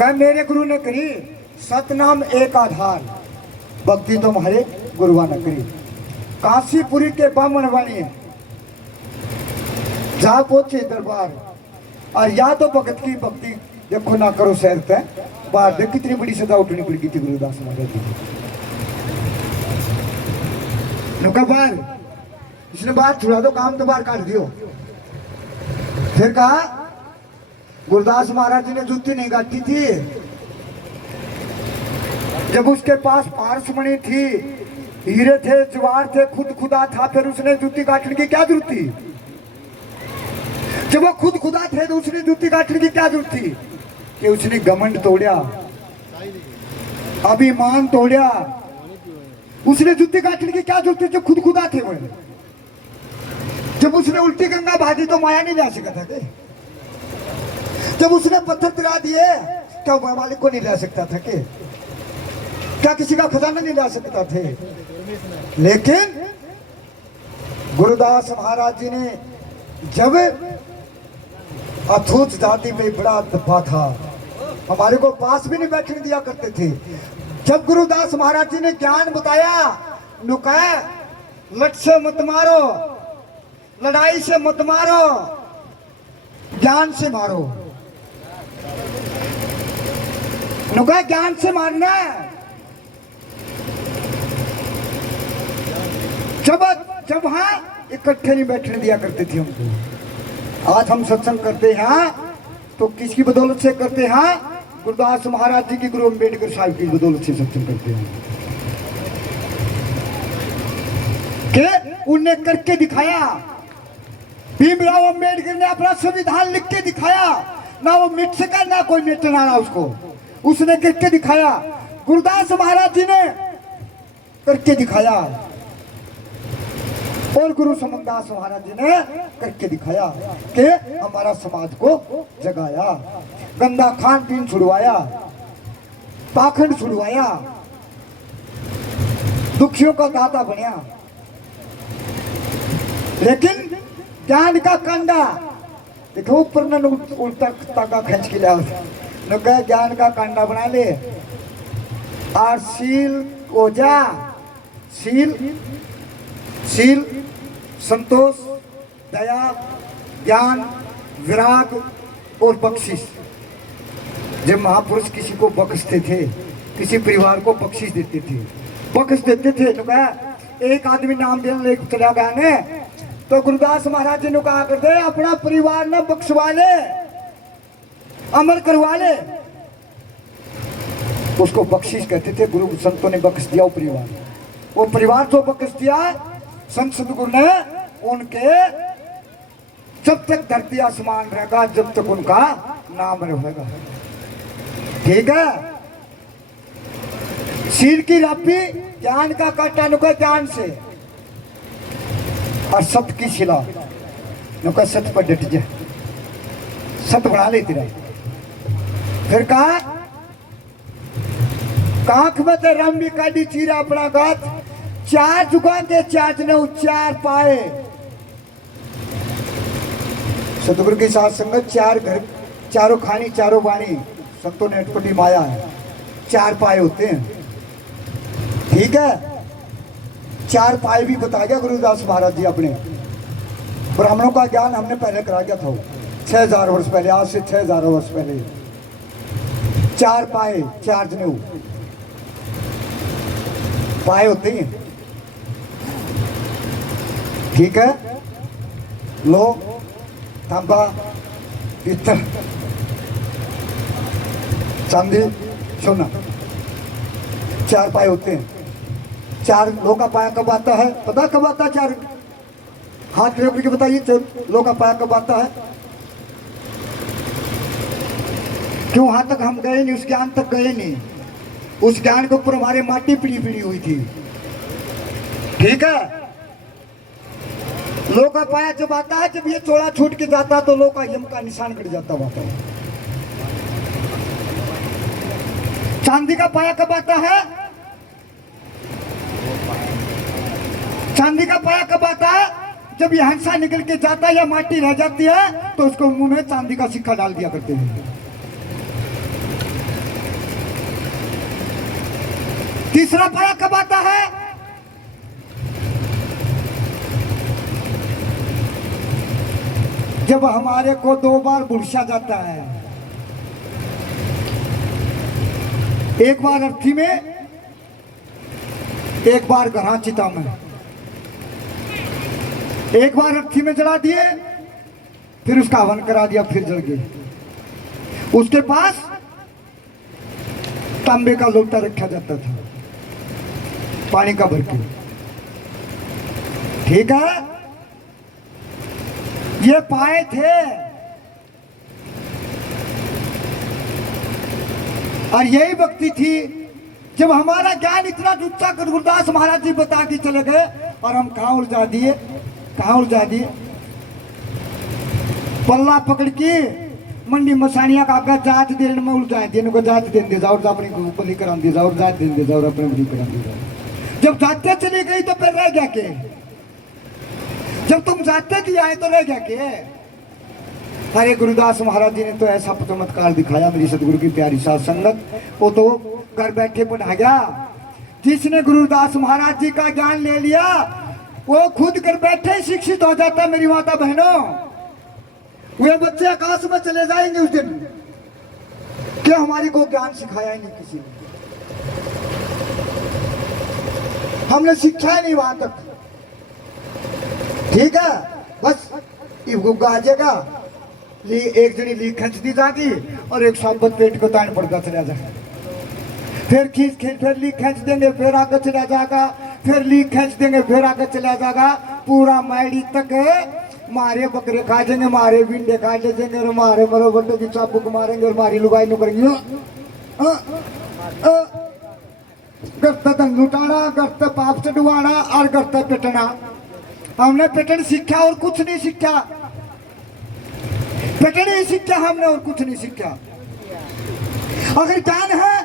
कहा मेरे गुरु ने करी सतनाम एक आधार, भक्ति तुम्हारे गुरुआ न करी। काशीपुरी के बामण वाणी है, जा पहुंचे दरबार, और या तो भगत की भक्ति देखो ना करो शहर तय बाहर देख कितनी बड़ी सजा उठनी पड़ेगी थी गुरुदास महाराज जी नुका बाहर, इसने बाहर छुड़ा दो, काम तो बाहर काट दियो। फिर कहा गुरुदास महाराज जी ने जूती नहीं काटी थी, जब उसके पास पारसमणि थी, हीरे थे, जवाहर थे, खुद खुदा था, फिर उसने जूती काटने की क्या जरूरत थी? जब वो खुद खुदा थे तो उसने जूती काटने की क्या जरूरत थी? कि उसने घमंड तोड़ा, अभिमान तोड़ा, उसने जूती काटने की क्या जरूरत थी? जो खुद खुदा थे वो। जब उसने उल्टी गंगा भाजी तो माया नहीं ला सका था के? जब उसने पत्थर तिरा दिए क्या मालिक को नहीं ला सकता था के? क्या किसी का खजाना नहीं ला सकता थे? लेकिन गुरुदास महाराज जी ने जब अथूत जाति में बड़ा दब्बा था, हमारे को पास भी नहीं बैठने दिया करते थे। जब गुरुदास महाराज जी ने ज्ञान बताया, नुकाया लट से मत मारो, लड़ाई से मत मारो, ज्ञान से मारो। नुकाया ज्ञान से मारना। जब हाँ इकट्ठे नहीं बैठने दिया करते थे हमको। आज हम सत्संग करते हैं तो किसकी बदौलत से करते हैं? गुरुदास महाराज जी की, गुरु अम्बेडकर साहब की बदौलत से सत्संग करते हैं। कि उनने करके दिखाया। भीमराव अम्बेडकर ने अपना संविधान लिख के दिखाया, ना वो मिट सका ना कोई मिटना ना उसको, उसने करके दिखाया। गुरुदास महाराज जी ने करके दिखाया और गुरु समनदास महाराज जी ने करके दिखाया कि हमारा समाज को जगाया, गंदा खान पीन छुड़वाया, पाखंड छुड़वाया, दुखियों का दाता बनया। लेकिन ज्ञान का कंडा देखो ऊपर न उल्टा ताका खींच के लिया, ज्ञान का कांडा बना ले और शील ओजा, शील शील संतोष, दया, ज्ञान, विराग और बख्शिश। जब महापुरुष किसी को बख्शते थे, किसी परिवार को बख्शिश देते थे, बख्श देते थे, तो कहा एक आदमी नाम देने लेके चला गया ने तो गुरुदास महाराज जी ने कहा करते अपना परिवार न बख्शवा ले, अमर करवा ले। उसको बख्शिश कहते थे। गुरु संतों ने बख्श दिया वो परिवार जो बख्श दिया संत सदगुरु ने उनके, जब तक धरती आसमान रहेगा जब तक उनका नाम रहेगा। ठीक है। शील की रापी, ज्ञान का काटा नुका ज्ञान से, और सत्य की शिला नुका सत्य पर डट जा, सत्य बना लेती रहे। फिर कहा कांख में तो रम भी काटी चीरा अपना गात, चार जुगा के चाचने चार पाए। सतगुरु की साथ संगत, चार घर, चारों खानी, चारों वाणी, संतों ने अटपटी माया है, चार पाए होते हैं। ठीक है। चार पाए भी बता गया गुरुदास महाराज जी अपने। ब्राह्मणों का ज्ञान हमने पहले करा गया था 6000 वर्ष पहले, आज से 6000 वर्ष पहले। चार पाए, चार जनेऊ पाए होते हैं। ठीक है। लो, तांबा, पीतल, चांदी, सोना, चार पाए होते हैं। चार लो का पाया कब आता है? पता कब आता है? चार हाथ लेकर के बताइए, लो का पाया कब आता है? क्यों वहां तक हम गए नहीं, उस ज्ञान तक गए नहीं। उस ज्ञान के ऊपर हमारे माटी पीड़ी हुई थी। ठीक है। लो का पाया जब आता है, जब ये चोला छूट के जाता तो लो का यम का निशान कट जाता वहां। चांदी का पाया कब आता है? चांदी का पाया कब आता है? जब ये हंसा निकल के जाता है या माटी रह जाती है तो उसको मुंह में चांदी का सिक्का डाल दिया करते हैं। तीसरा पाया कब आता है? जब हमारे को 2 बार बुरशा जाता है, एक बार अर्थी में, एक बार घरा चिता में। एक बार अर्थी में जला दिए, फिर उसका हवन करा दिया, फिर जल गए। उसके पास तांबे का लोटा रखा जाता था पानी का भर के। ठीक है, ये पाए थे। और यही भक्ति थी जब हमारा ज्ञान इतना ऊंचा गुरुदास महाराज जी बता के चले गए, और हम कहाँ उलझा दिए, कहाँ उलझा दिए। पल्ला पकड़ के मंडी मसानिया का आपका जात देने में उलझा दिए, इनको जात देने दे जाओ, अपनी बलि करा दे जाओ, जात देने दे जाओ, अपनी बलि करा दे जाओ। जब जाते चली गई तो फिर रह गया के? जब तुम जाते दिए आए तो रह गया के? अरे गुरुदास महाराज जी ने तो ऐसा चमत्कार दिखाया मेरी सदगुरु की प्यारी साथ संगत, वो तो घर बैठे बना गया। जिसने गुरुदास महाराज जी का ज्ञान ले लिया वो खुद घर बैठे ही शिक्षित हो जाता। मेरी माता बहनों, वे बच्चे आकाश में चले जाएंगे उस दिन। क्या हमारे को ज्ञान सिखाया ही नहीं किसी ने, हमने सीखा ही नहीं वहां तक। ठीक है, बस गुग्गा आ जाएगा, एक जनी लीक खींच दी जाएगी और एक शब्द पेट को तान पड़ता चला जाएगा। फिर खींच फिर लीक खींच देंगे, फिर आगे चला जाएगा, फिर लीक खींच देंगे, फिर आगे चला जाएगा। पूरा मैडी तक मारे बकरे खा जाएंगे, मारे भिंडे खा जाएंगे, और मारे मरो बंदे की चाबुक मारेंगे, और मारी लुगाई नु करेंगे। करता धन लुटाना, करता पाप से डुबाना, और करता पिटना। हमने पिटन सीखा और कुछ नहीं सीखा, पिटन ही सीखा हमने और कुछ नहीं सीखा। अगर ज्ञान है,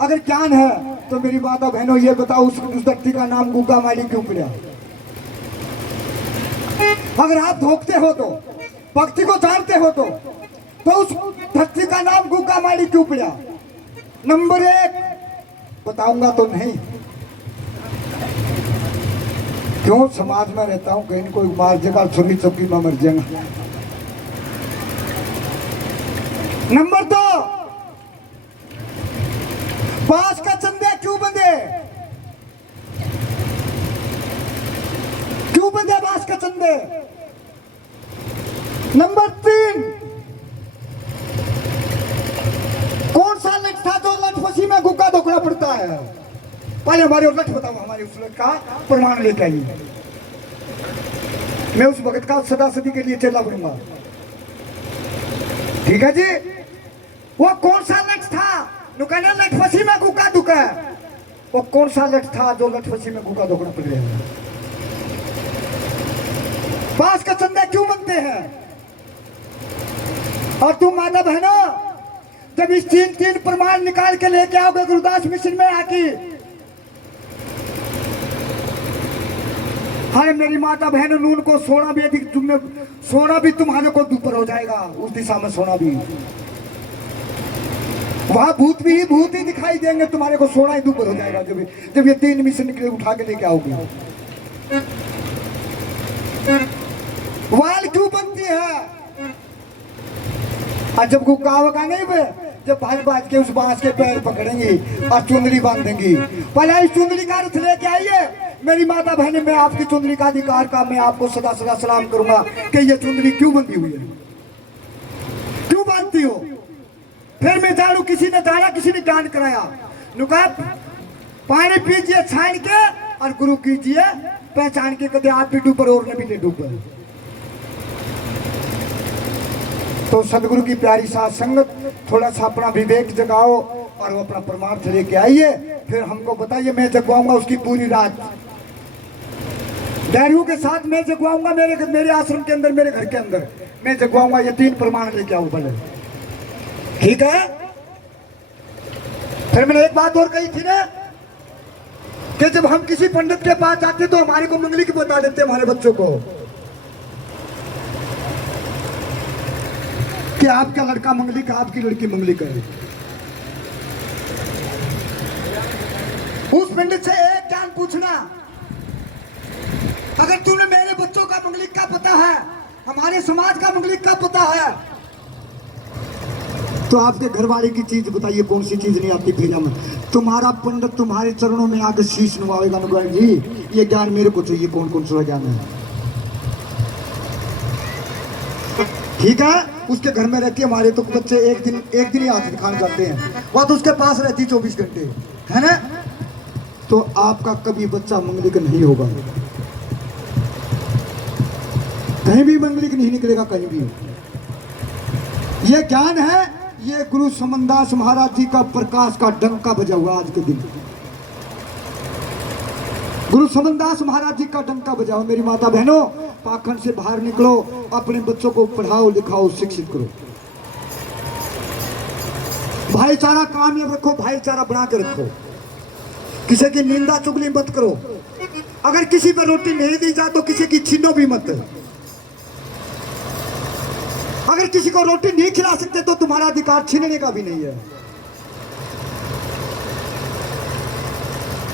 अगर ज्ञान है तो मेरी माता बहनों ये बताओ, उस धरती का नाम गुग्गा माली क्यों पड़ा? अगर आप धोखते हो तो, भक्ति को जानते हो तो उस धरती का नाम गुग्गा माली क्यों पड़ा? नंबर 1 बताऊंगा तो नहीं, क्यों समाज में रहता हूं, कहीं कोई मार जगह छुरी चौकी में मर जाएगा। नंबर 2 बांस का चंदे क्यों बंधे? क्यों बंधे बांस का चंदे? नंबर 3 कौन सा लठ था जो लठ फंसी में गुग्गा धोखना पड़ता है? पहले हमारे लठ बताओ, हमारे उस लठ का प्रमाण लेके आइए। मैं उस भगत का सदा सदी के लिए चेला बनूंगा। ठीक है जी, वो कौन सा लठ था? नुकाना लठ फंसी में गुग्गा दुखा, वो कौन सा लठ था जो लठ फंसी में गुग्गा धोखना पड़ गया? बांस का चंदा क्यों बनते हैं? और तुम माता बहनों, जब इस 3 प्रमाण निकाल के लेके आओगे गुरुदास मिशन में आके, अरे मेरी माता बहनों, नून को सोना भी अधिक, सोना भी तुम्हारे को ऊपर हो जाएगा। उस दिशा में सोना भी, वहां भूत ही दिखाई देंगे, तुम्हारे को सोना ही ऊपर हो जाएगा। जब ये 3 मिशन निकले उठा के लेके आओगे। वाल क्यों बनती है? और जब गुग्गा होगा नहीं वे, जब भाई बाज के उस बांस के पैर पकड़ेंगी और चुंदड़ी बांधेंगी। पहले इस चुंदड़ी का अर्थ लेके आइए मेरी माता बहने, मैं आपकी चुंदड़ी का अधिकार का मैं आपको सदा सदा सलाम करूंगा कि ये चुंदड़ी क्यों बंधी हुई है, क्यों बांधती हो? फिर मैं जानू, किसी ने जाना, किसी ने ज्ञान कराया। नुका पानी पीजिए छान के और गुरु कीजिए पहचान के, कदे आप भी डूबर और नबी ने डूबर। तो सदगुरु की प्यारी साथ संगत, थोड़ा सा अपना विवेक जगाओ और वो अपना परमार्थ लेके आइए। फिर हमको बताइए, मैं जगवाऊंगा उसकी पूरी रात, डैरियों के साथ मैं जगवाऊंगा, मेरे आश्रम के अंदर, मेरे घर के अंदर मैं जगवाऊंगा। ये 3 प्रमाण लेके आओ पहले, ठीक है? फिर मैंने एक बात और कही थी ना कि जब हम किसी पंडित के पास जाते तो हमारे को मंगली की बता देते हमारे बच्चों को कि आपका लड़का मंगली का, आपकी लड़की मंगली का है। पंडित से एक ज्ञान पूछना, अगर तूने मेरे बच्चों का मंगलिक का पता है, हमारे समाज का मंगलिक का पता है, तो आपके घर वाले की चीज बताइए कौन सी चीज नहीं आती भेजा में। तुम्हारा पंडित तुम्हारे चरणों में आकर शीश नवाएगा, नुगाई जी ये ज्ञान मेरे को चाहिए, कौन कौन सा ज्ञान है। ठीक है, उसके घर में रहती है, हमारे तो बच्चे एक दिन ही हाथ दिखाने जाते हैं, वह तो उसके पास रहती 24 घंटे, है ना। तो आपका कभी बच्चा मंगलिक नहीं होगा, कहीं भी मंगलिक नहीं निकलेगा, कहीं भी। ये ज्ञान है, ये गुरु समनदास महाराज जी का प्रकाश का डंका बजा हुआ आज के दिन। गुरु समनदास महाराज जी का डंका बजाओ। मेरी माता बहनों, पाखंड से बाहर निकलो, अपने बच्चों को पढ़ाओ लिखाओ शिक्षित करो, भाईचारा कामयाब रखो, भाईचारा बना के रखो, किसी की निंदा चुगली मत करो। अगर किसी पर रोटी नहीं दी जाए तो किसी की छीनो भी मत। अगर किसी को रोटी नहीं खिला सकते तो तुम्हारा अधिकार छीनने का भी नहीं है।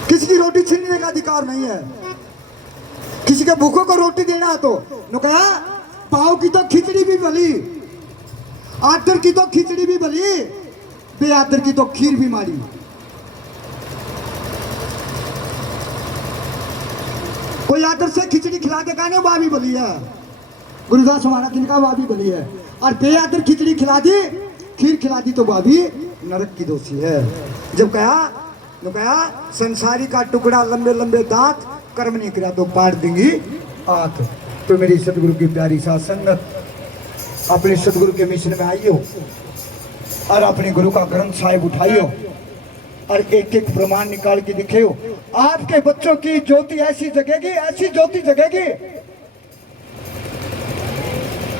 किसी की रोटी छीनने का अधिकार नहीं है। किसी के भूखों को रोटी देना तो कहा पाव की तो खिचड़ी भी भली, आदर की तो खिचड़ी भी भली, बेआदर की तो खीर भी मारी। कोई आदर से खिचड़ी खिला के कहने वाह भी भली है, गुरुदास महाराज जिनका वाह भी भली है, और बेआदर खिचड़ी खिला दी, खीर खिला दी तो वाह भी नरक की दोषी है। जब कहा संसारी का टुकड़ा लंबे लंबे दांत, कर्म नहीं किया तो पार देंगी आंख। तो मेरी सदगुरु की प्यारी साथ संगत, अपने सदगुरु के मिशन में आइयो और अपने गुरु का ग्रंथ साहिब उठाइयो और एक एक प्रमाण निकाल के दिखेओ। आपके बच्चों की ज्योति ऐसी जगेगी, ऐसी ज्योति जगेगी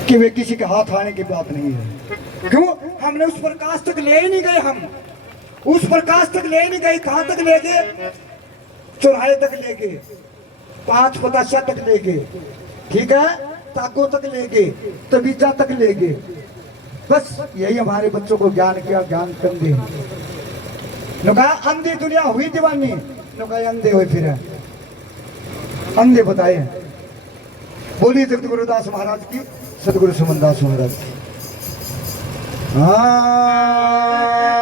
कि वे किसी के हाथ आने की बात नहीं है। क्यों? हमने उस प्रकाश तक ले ही नहीं गए, हम उस प्रकाश तक ले नहीं गए। कहां तक ले गए? चौराहे तक ले गए, 5 पताशा तक ले गए, ठीक है, ताको तक ले गए, तबीजा तक ले गए। बस यही हमारे बच्चों को ज्ञान किया, ज्ञान कर दे। कहा अंधी दुनिया हुई दीवानी, कहा अंधे हुए फिर अंधे बताए। बोलिए जगत गुरुदास महाराज की, सदगुरु समनदास महाराज की। हाँ।